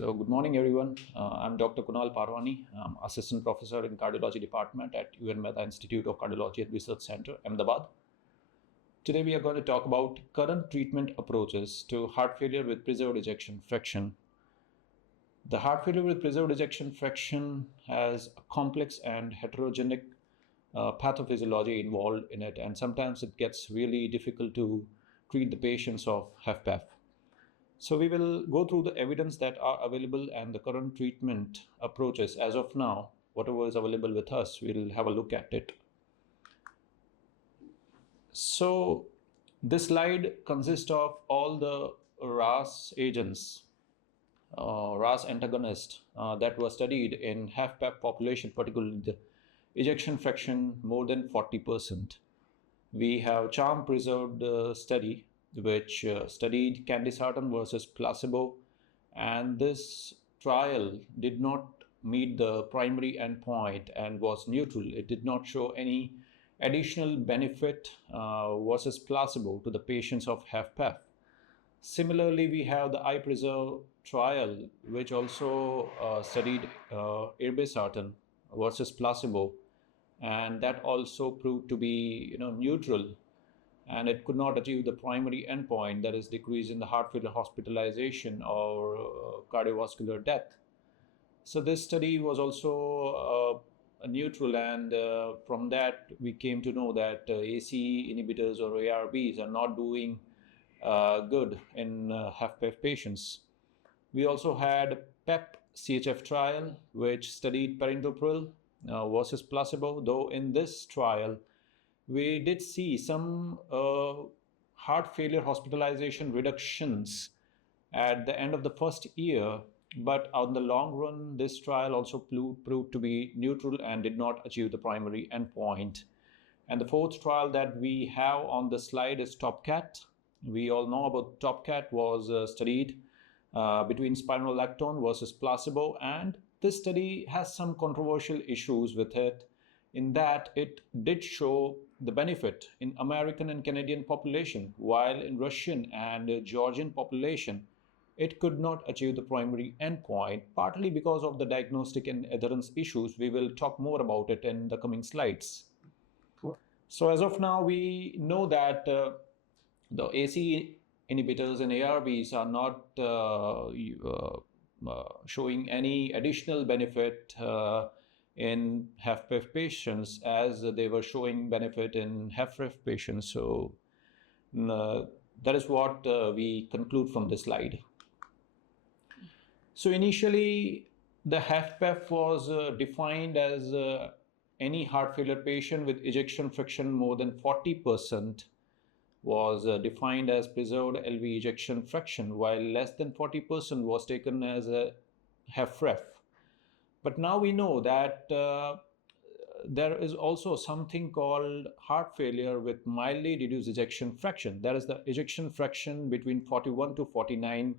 So good morning, everyone. I'm Dr. Kunal Parwani. I'm Assistant Professor in Cardiology Department at UNMICRC Institute of Cardiology and Research Center, Ahmedabad. Today we are going to talk about current treatment approaches to heart failure with preserved ejection fraction. The heart failure with preserved ejection fraction has a complex and heterogenic pathophysiology involved in it, and sometimes it gets really difficult to treat the patients of HFpEF. So we will go through the evidence that are available and the current treatment approaches as of now. Whatever is available with us, we'll have a look at it. So this slide consists of all the RAS agents, RAS antagonists that were studied in HFpEF population, particularly the ejection fraction more than 40%. We have charm preserved study which studied candesartan versus placebo, and this trial did not meet the primary endpoint and was neutral. It did not show any additional benefit versus placebo to the patients of HFpEF. Similarly, we have the iPreserve trial, which also studied irbesartan versus placebo, and that also proved to be neutral, and it could not achieve the primary endpoint, that is decrease in the heart failure hospitalization or cardiovascular death. So this study was also neutral, and from that we came to know that ACE inhibitors or ARBs are not doing good in HFpEF patients. We also had PEP-CHF trial, which studied perindopril versus placebo, though in this trial we did see some heart failure hospitalization reductions at the end of the first year, but on the long run, this trial also proved to be neutral and did not achieve the primary endpoint. And the fourth trial that we have on the slide is TOPCAT. We all know about TOPCAT was studied between spironolactone versus placebo, and this study has some controversial issues with it, in that it did show the benefit in American and Canadian population, while in Russian and Georgian population, it could not achieve the primary endpoint, partly because of the diagnostic and adherence issues. We will talk more about it in the coming slides. So as of now, we know that the ACE inhibitors and ARBs are not showing any additional benefit in HFpEF patients as they were showing benefit in HFrEF patients. So that is what we conclude from this slide. So initially, the HFpEF was defined as any heart failure patient with ejection fraction more than 40% was defined as preserved LV ejection fraction, while less than 40% was taken as a HFrEF. But now we know that there is also something called heart failure with mildly reduced ejection fraction. That is the ejection fraction between 41 to 49%,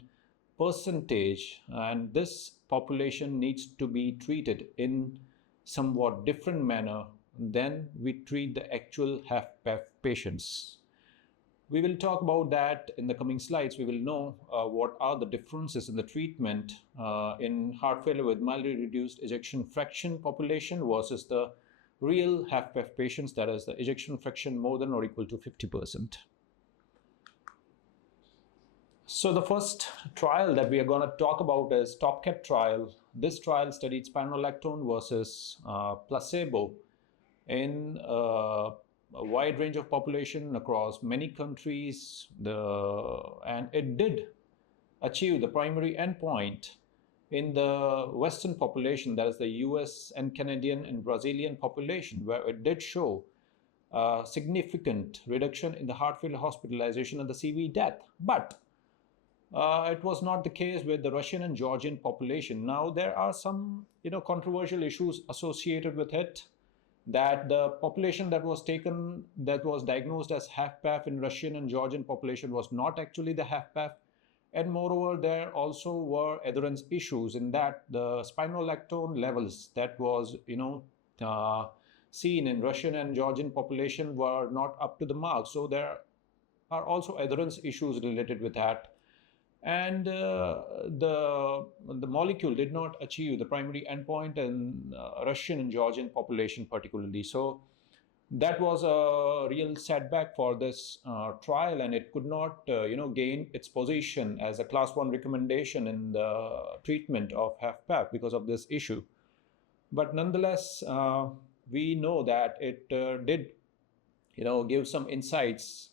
and this population needs to be treated in somewhat different manner than we treat the actual HFpEF patients. We will talk about that in the coming slides. We will know what are the differences in the treatment in heart failure with mildly reduced ejection fraction population versus the real HFpEF patients, that is the ejection fraction more than or equal to 50%. So the first trial that we are going to talk about is TOPCAT trial. This trial studied spironolactone versus placebo in a wide range of population across many countries, and it did achieve the primary endpoint in the Western population, that is the US and Canadian and Brazilian population, where it did show significant reduction in the heart failure hospitalization and the CV death. But it was not the case with the Russian and Georgian population. Now there are some controversial issues associated with it, that the population that was taken, that was diagnosed as HFpEF in Russian and Georgian population, was not actually the HFpEF. And moreover, there also were adherence issues in that the spironolactone levels that was seen in Russian and Georgian population were not up to the mark. So there are also adherence issues related with that. and the molecule did not achieve the primary endpoint in Russian and Georgian population particularly. So that was a real setback for this trial, and it could not gain its position as a class 1 recommendation in the treatment of HFpEF because of this issue. But nonetheless, we know that it did give some insights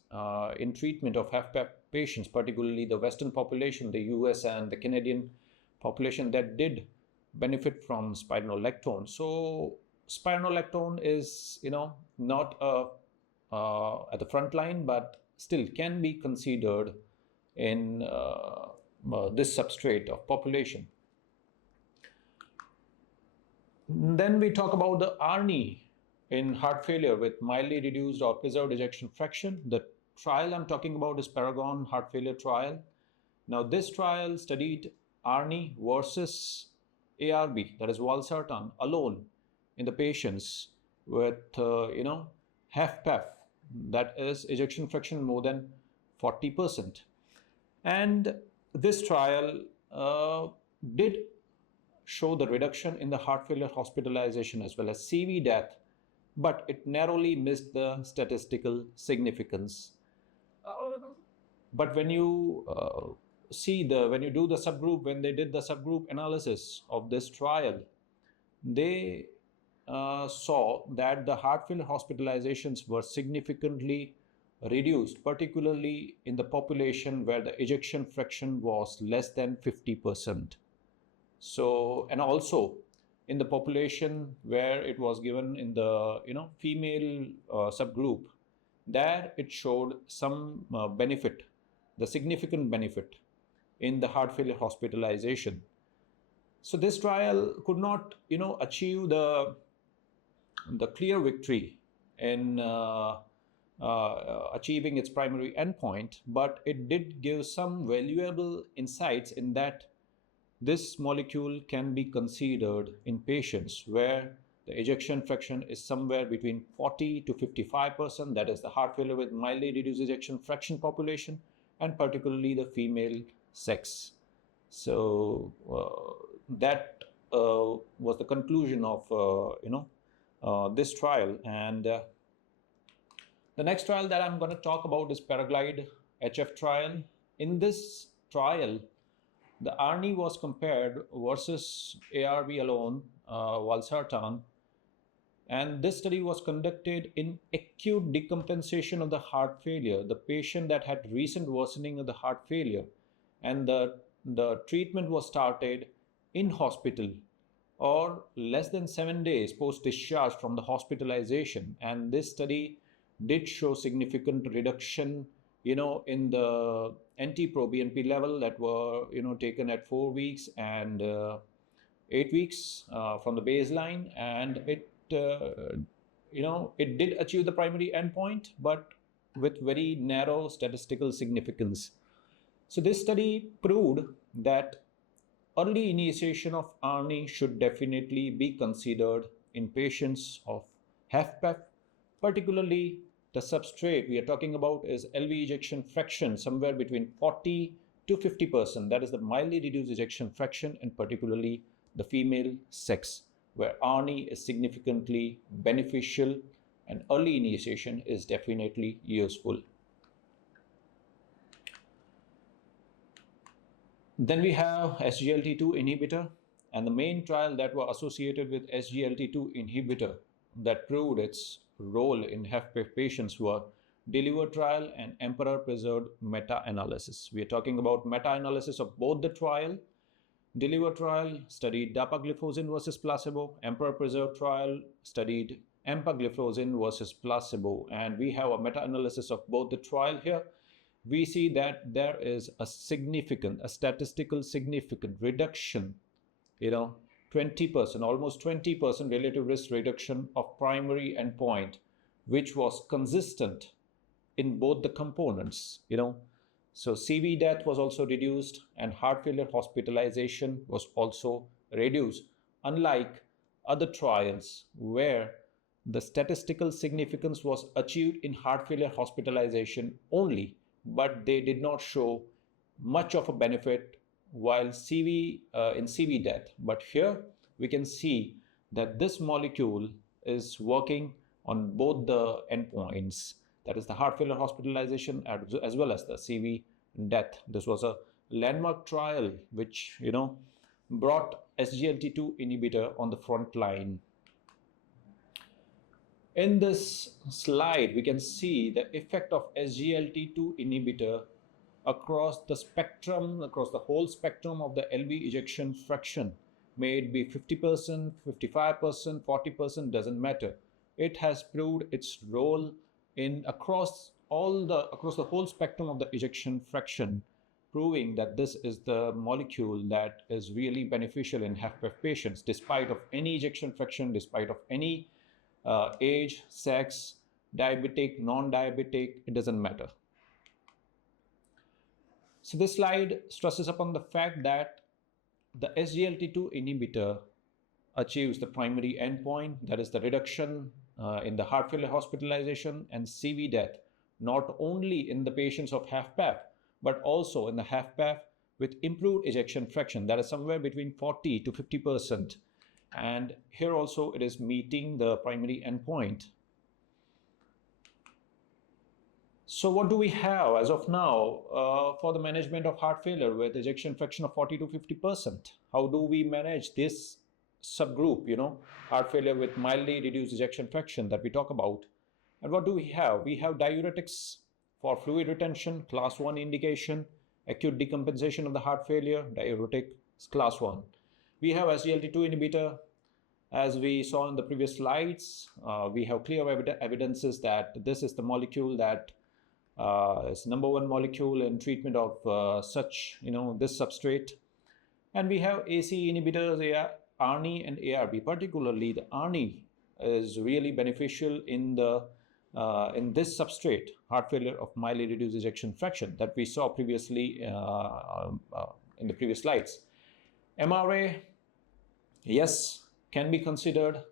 in treatment of HFpEF patients, particularly the Western population, the US and the Canadian population that did benefit from spironolactone. So spironolactone is, not at the front line, but still can be considered in this substrate of population. Then we talk about the ARNI in heart failure with mildly reduced or preserved ejection fraction. The trial I'm talking about is Paragon heart failure trial. Now this trial studied ARNI versus ARB, that is valsartan, alone in the patients with HFpEF, that is ejection fraction more than 40%. And this trial did show the reduction in the heart failure hospitalization as well as CV death, but it narrowly missed the statistical significance. But when you when you do the subgroup, when they did the subgroup analysis of this trial, they saw that the heart failure hospitalizations were significantly reduced, particularly in the population where the ejection fraction was less than 50%. So, and also in the population where it was given in the female subgroup, there it showed some benefit, the significant benefit in the heart failure hospitalization. So this trial could not achieve the clear victory in achieving its primary endpoint, but it did give some valuable insights in that this molecule can be considered in patients where the ejection fraction is somewhere between 40 to 55%, that is the heart failure with mildly reduced ejection fraction population, and particularly the female sex. So that was the conclusion of this trial. And the next trial that I'm going to talk about is Paraglide HF trial. In this trial, the ARNI was compared versus ARB alone, valsartan, and this study was conducted in acute decompensation of the heart failure, the patient that had recent worsening of the heart failure, and the treatment was started in hospital or less than 7 days post discharge from the hospitalization. And this study did show significant reduction in the NT-proBNP level that were taken at 4 weeks and 8 weeks from the baseline, and it did achieve the primary endpoint, but with very narrow statistical significance. So this study proved that early initiation of ARNI should definitely be considered in patients of HFpEF, particularly the substrate we are talking about is LV ejection fraction somewhere between 40 to 50%, that is the mildly reduced ejection fraction, and particularly the female sex, where ARNI is significantly beneficial and early initiation is definitely useful. Then we have SGLT2 inhibitor, and the main trial that were associated with SGLT2 inhibitor that proved its role in HFpEF patients were DELIVER trial and Emperor preserved meta-analysis. We are talking about meta-analysis of both the trial. DELIVER trial studied dapagliflozin versus placebo. Emperor preserved trial studied empagliflozin versus placebo. And we have a meta-analysis of both the trial here. We see that there is a statistical significant reduction, 20%, almost 20% relative risk reduction of primary endpoint, which was consistent in both the components, So CV death was also reduced and heart failure hospitalization was also reduced, unlike other trials where the statistical significance was achieved in heart failure hospitalization only, but they did not show much of a benefit while in CV death. But here we can see that this molecule is working on both the endpoints, that is the heart failure hospitalization as well as the CV death. This was a landmark trial which brought SGLT2 inhibitor on the front line. In this slide, we can see the effect of SGLT2 inhibitor across the spectrum, across the whole spectrum of the LV ejection fraction. May it be 50%, 55%, 40%, doesn't matter. It has proved its role in across the whole spectrum of the ejection fraction, proving that this is the molecule that is really beneficial in HFpEF patients, despite of any ejection fraction, despite of any age, sex, diabetic, non-diabetic, it doesn't matter. So this slide stresses upon the fact that the SGLT2 inhibitor achieves the primary endpoint, that is the reduction in the heart failure hospitalization and CV death, not only in the patients of HFpEF, but also in the HFpEF with improved ejection fraction, that is somewhere between 40 to 50%. And here also it is meeting the primary endpoint. So what do we have as of now for the management of heart failure with ejection fraction of 40 to 50%? How do we manage this subgroup, heart failure with mildly reduced ejection fraction that we talk about? And what do we have? We have diuretics for fluid retention, class 1 indication, acute decompensation of the heart failure, diuretic class 1. We have SGLT2 inhibitor. As we saw in the previous slides, we have clear evidences that this is the molecule that is number one molecule in treatment of this substrate. And we have ACE inhibitors, ARNI and ARB. Particularly the ARNI is really beneficial in this substrate, heart failure of mildly reduced ejection fraction, that we saw previously in the previous slides. MRA, yes, can be considered,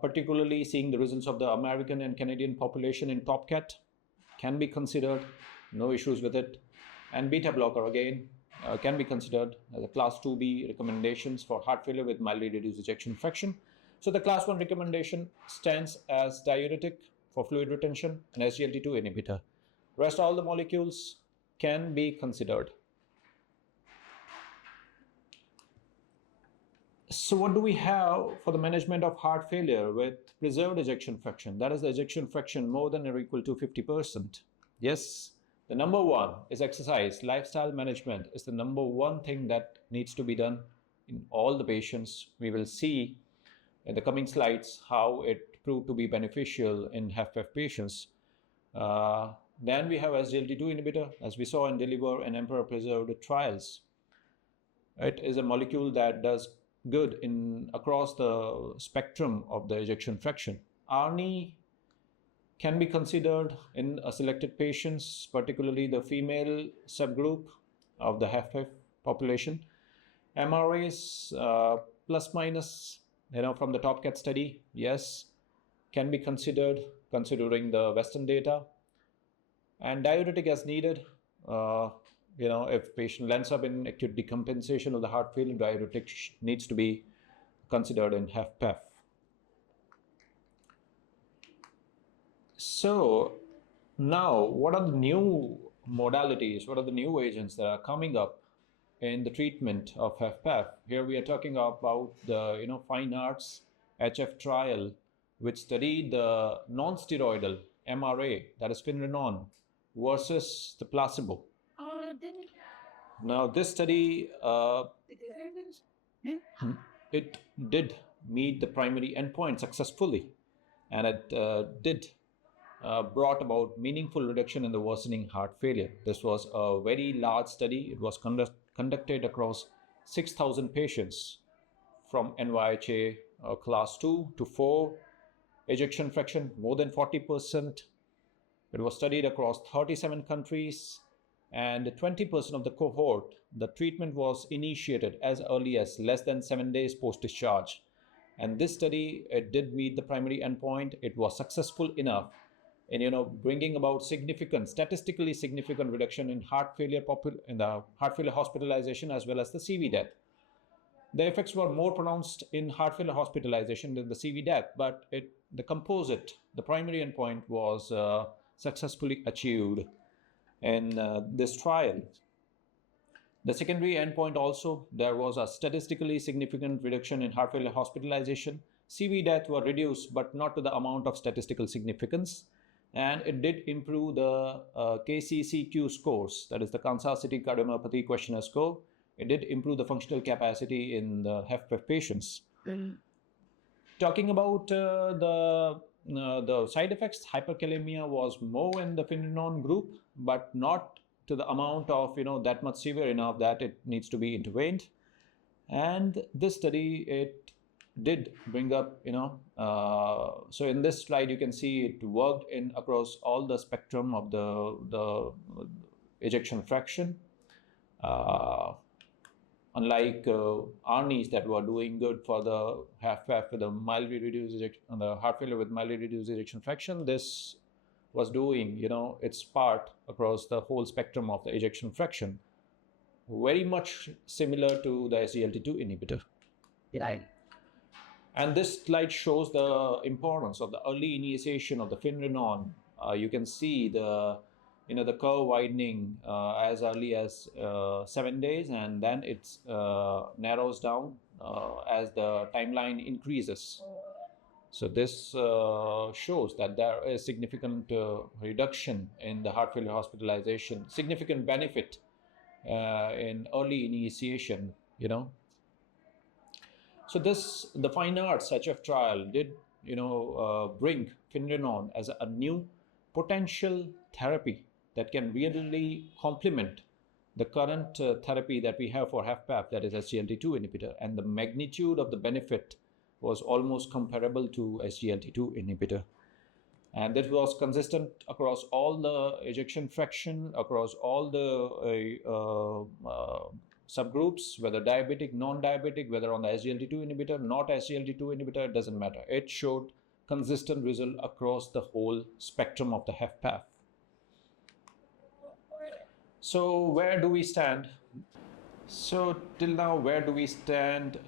particularly seeing the results of the American and Canadian population in TopCat, can be considered, no issues with it. And beta blocker again can be considered as a class 2B recommendations for heart failure with mildly reduced ejection fraction. So the class 1 recommendation stands as diuretic for fluid retention and SGLT2 inhibitor. Rest all the molecules can be considered. So what do we have for the management of heart failure with preserved ejection fraction? That is the ejection fraction more than or equal to 50%. Yes, the number one is exercise. Lifestyle management is the number one thing that needs to be done in all the patients. We will see in the coming slides how it proved to be beneficial in HFpEF patients. Then we have SGLT2 inhibitor, as we saw in DELIVER and EMPEROR preserved trials. It is a molecule that does good across the spectrum of the ejection fraction. ARNI can be considered in selected patients, particularly the female subgroup of the HFpEF population. MRAs plus minus, from the TopCat study, yes, can be considered considering the Western data. And diuretic as needed. If patient lands up in acute decompensation of the heart failure, diuretic needs to be considered in HFpEF. So now, what are the new modalities? What are the new agents that are coming up in the treatment of HFpEF? Here we are talking about the Fine Arts HF trial, which studied the non-steroidal MRA, that is Finrenon, versus the placebo. Now this study, it did meet the primary endpoint successfully, and it did brought about meaningful reduction in the worsening heart failure. This was a very large study. It was conducted across 6,000 patients from NYHA class 2 to 4, ejection fraction more than 40%. It was studied across 37 countries, and 20% of the cohort, the treatment was initiated as early as less than 7 days post-discharge. And this study, it did meet the primary endpoint. It was successful enough in bringing about statistically significant reduction in the heart failure hospitalization as well as the CV death. The effects were more pronounced in heart failure hospitalization than the CV death, but the primary endpoint was successfully achieved in this trial. The secondary endpoint also, there was a statistically significant reduction in heart failure hospitalization. CV death were reduced, but not to the amount of statistical significance. And it did improve the KCCQ scores, that is the Kansas City Cardiomyopathy Questionnaire score. It did improve the functional capacity in the HFpEF patients. Talking about the side effects, hyperkalemia was more in the finerenone group, but not to the amount of that much severe enough that it needs to be intervened. And this study, it did bring up so in this slide you can see it worked in across all the spectrum of the ejection fraction. Unlike ARNIs that were doing good for the HFpEF with a mildly reduced the heart failure with mildly reduced ejection fraction, this was doing its part across the whole spectrum of the ejection fraction, very much similar to the SGLT2 inhibitor. Right. And this slide shows the importance of the early initiation of the finerenone. You can see the curve widening as early as 7 days, and then it narrows down as the timeline increases. So this shows that there is significant reduction in the heart failure hospitalization, significant benefit in early initiation. So the Fine Arts HF trial did bring finerenone as a new potential therapy that can really complement the current therapy that we have for HFpEF, that is SGLT2 inhibitor, and the magnitude of the benefit was almost comparable to SGLT2 inhibitor. And that was consistent across all the ejection fraction, across all the subgroups, whether diabetic, non-diabetic, whether on the SGLT2 inhibitor, not SGLT2 inhibitor, it doesn't matter. It showed consistent result across the whole spectrum of the HFpEF. So where do we stand? So till now, where do we stand,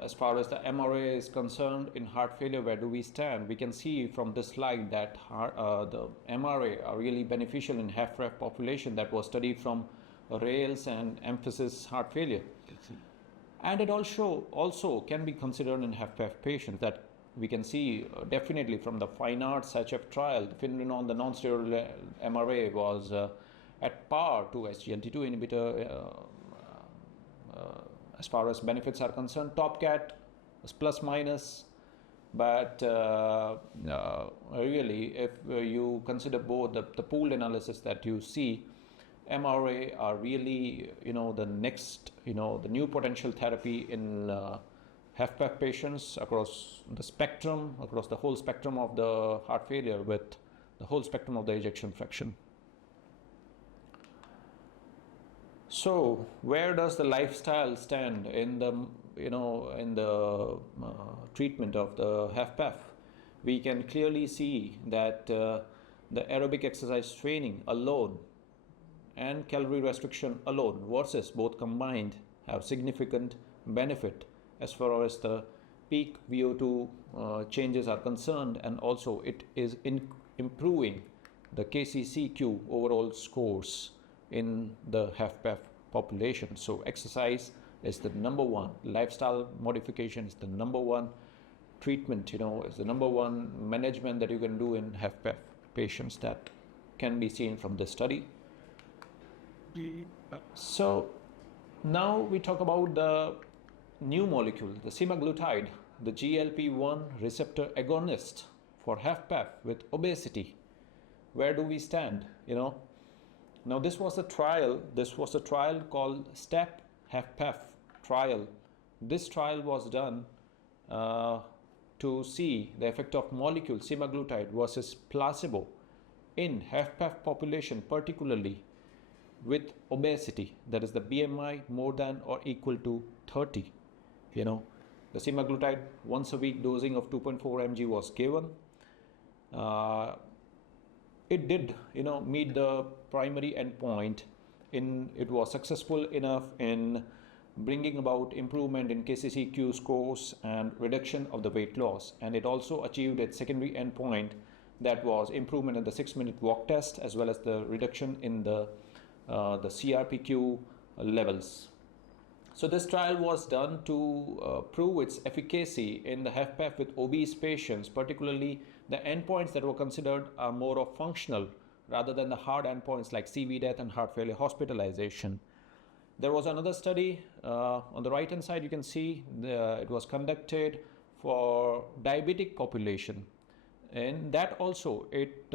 as far as the MRA is concerned in heart failure, where do we stand? We can see from this slide that the MRA are really beneficial in HFrEF population that was studied from RAILS and emphasis heart failure. And it also can be considered in HFpEF patients, that we can see definitely from the Fine Arts HF trial, the finerenone, the non-steroidal MRA was at par to SGLT2 inhibitor as far as benefits are concerned. TopCat was plus minus, but really if you consider both the pooled analysis that you see, MRA are really the next the new potential therapy in HFpEF patients across the spectrum, across the whole spectrum of the heart failure with the whole spectrum of the ejection fraction. So where does the lifestyle stand in the treatment of the HFpEF? We can clearly see that the aerobic exercise training alone and calorie restriction alone versus both combined have significant benefit as far as the peak VO2 changes are concerned, and also it is improving the KCCQ overall scores in the HFpEF population. So exercise is the number one, lifestyle modification is the number one treatment, is the number one management that you can do in HFpEF patients that can be seen from this study. So now we talk about the new molecule, the semaglutide, the GLP-1 receptor agonist for HFpEF with obesity. Where do we stand? Now this was a trial called STEP HFpEF trial. This trial was done to see the effect of molecule semaglutide versus placebo in HFpEF population, particularly with obesity, that is the BMI more than or equal to 30. The semaglutide once a week dosing of 2.4 mg was given, Uh, it did, meet the primary endpoint. It was successful enough in bringing about improvement in KCCQ scores and reduction of the weight loss, and it also achieved its secondary endpoint, that was improvement in the 6-minute walk test as well as the reduction in the CRPQ levels. So this trial was done to prove its efficacy in the HFpEF with obese patients. Particularly, the endpoints that were considered are more of functional rather than the hard endpoints like CV death and heart failure hospitalization. There was another study on the right hand side. You can see it was conducted for diabetic population, and that also it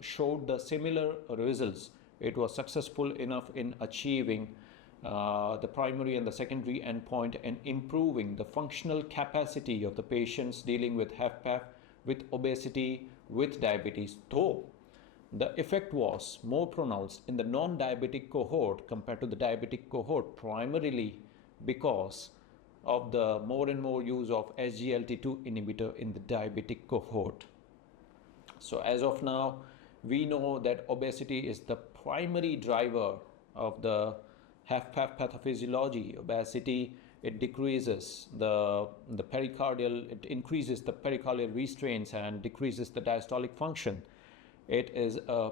showed the similar results. It was successful enough in achieving the primary and the secondary endpoint and improving the functional capacity of the patients dealing with HFpEF, with obesity, with diabetes, though the effect was more pronounced in the non-diabetic cohort compared to the diabetic cohort, primarily because of the more and more use of SGLT2 inhibitor in the diabetic cohort. So as of now, we know that obesity is the primary driver of the HFpEF pathophysiology. Obesity, it decreases the pericardial, it increases the pericardial restraints and decreases the diastolic function. It is a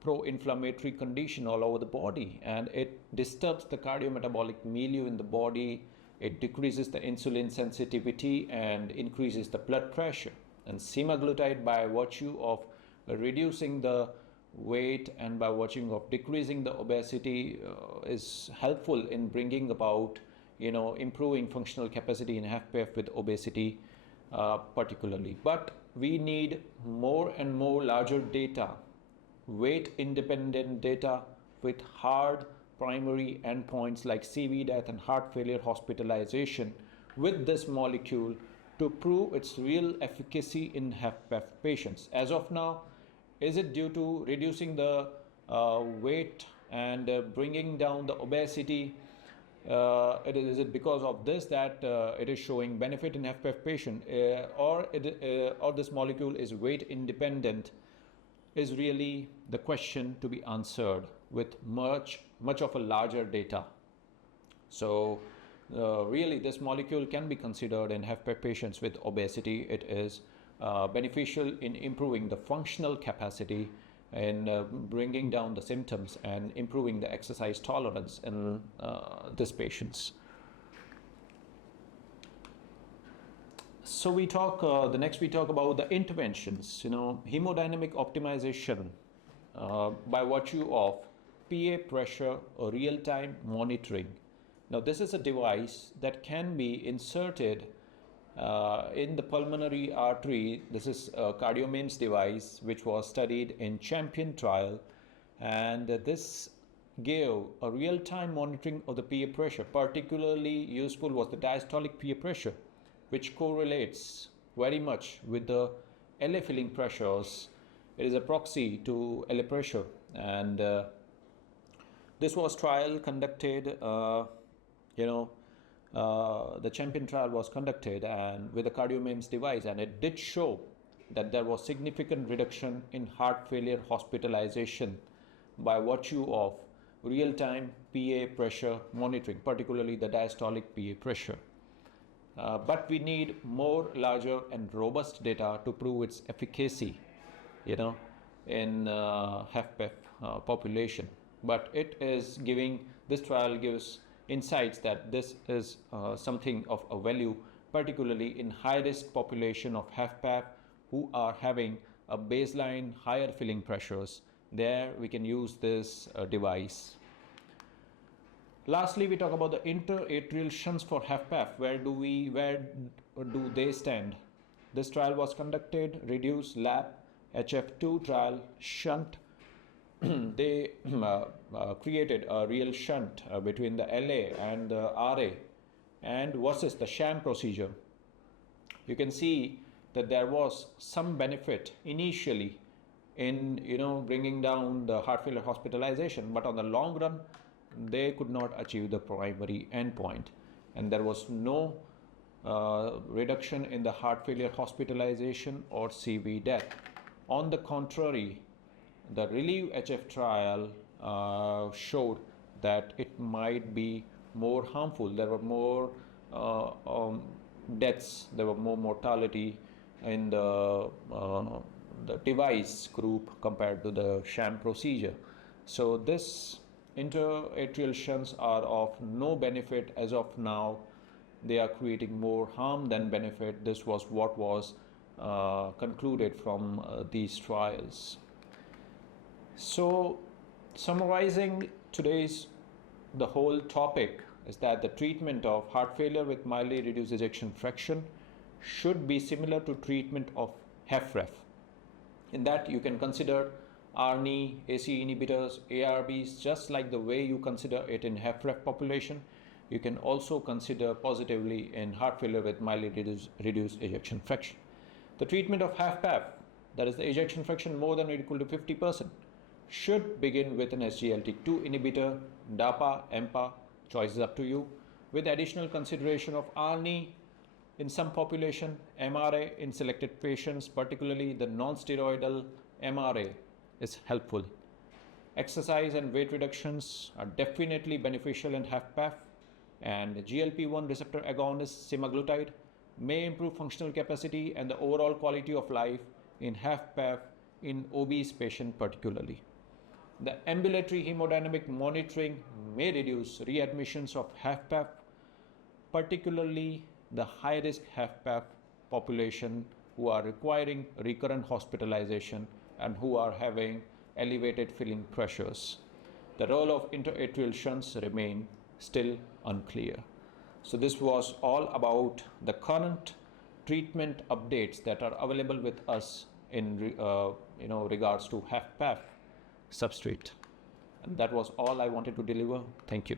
pro-inflammatory condition all over the body, and it disturbs the cardiometabolic milieu in the body. It decreases the insulin sensitivity and increases the blood pressure. And semaglutide, by virtue of reducing the weight and by virtue of decreasing the obesity, is helpful in bringing about, improving functional capacity in HFpEF with obesity particularly. But we need more and more larger data, weight independent data with hard primary endpoints like CV death and heart failure hospitalization with this molecule to prove its real efficacy in HFpEF patients. As of now, is it due to reducing the weight and bringing down the obesity? Is it because of this that it is showing benefit in HFpEF patient, or this molecule is weight independent, is really the question to be answered with much of a larger data. So really this molecule can be considered in HFpEF patients with obesity. It is beneficial in improving the functional capacity and bringing down the symptoms and improving the exercise tolerance in these patients. So we talk, the next we talk about the interventions, hemodynamic optimization by virtue of PA pressure or real-time monitoring. Now this is a device that can be inserted in the pulmonary artery. This is a CardioMEMS device which was studied in Champion trial, and this gave a real-time monitoring of the PA pressure. Particularly useful was the diastolic PA pressure, which correlates very much with the LA filling pressures. It is a proxy to LA pressure, and this was trial conducted, the Champion trial was conducted and with a CardioMEMS device, and it did show that there was significant reduction in heart failure hospitalization by virtue of real-time PA pressure monitoring, particularly the diastolic PA pressure. But we need more larger and robust data to prove its efficacy, in HFpEF population. But it is giving, this trial gives insights that this is something of a value, particularly in high-risk population of HFpEF who are having a baseline higher filling pressures. There we can use this device. Lastly, we talk about the interatrial shunts for HFpEF. Where do they stand? This trial was conducted, reduced lap HF2 trial shunt. They created a real shunt between the LA and the RA and versus the sham procedure. You can see that there was some benefit initially in bringing down the heart failure hospitalization, but on the long run they could not achieve the primary endpoint, and there was no reduction in the heart failure hospitalization or CV death. On the contrary, the Relieve HF trial showed that it might be more harmful. There were more deaths, there were more mortality in the device group compared to the sham procedure. So this interatrial shunts are of no benefit as of now. They are creating more harm than benefit. This was what was concluded from these trials. So summarizing today's the whole topic is that the treatment of heart failure with mildly reduced ejection fraction should be similar to treatment of HFrEF. In that you can consider ARNI, ACE inhibitors, ARBs, just like the way you consider it in HFrEF population. You can also consider positively in heart failure with mildly reduced ejection fraction. The treatment of HFpEF, that is the ejection fraction more than or equal to 50%, should begin with an SGLT2 inhibitor, DAPA, EMPA, choice is up to you, with additional consideration of ARNI in some population, MRA in selected patients, particularly the non-steroidal MRA is helpful. Exercise and weight reductions are definitely beneficial in HFpEF, and GLP-1 receptor agonist semaglutide may improve functional capacity and the overall quality of life in HFpEF in obese patients particularly. The ambulatory hemodynamic monitoring may reduce readmissions of HFpEF, particularly the high-risk HFpEF population who are requiring recurrent hospitalization and who are having elevated filling pressures. The role of interatrial shunts remain still unclear. So this was all about the current treatment updates that are available with us in regards to HFpEF substrate. And that was all I wanted to deliver. Thank you.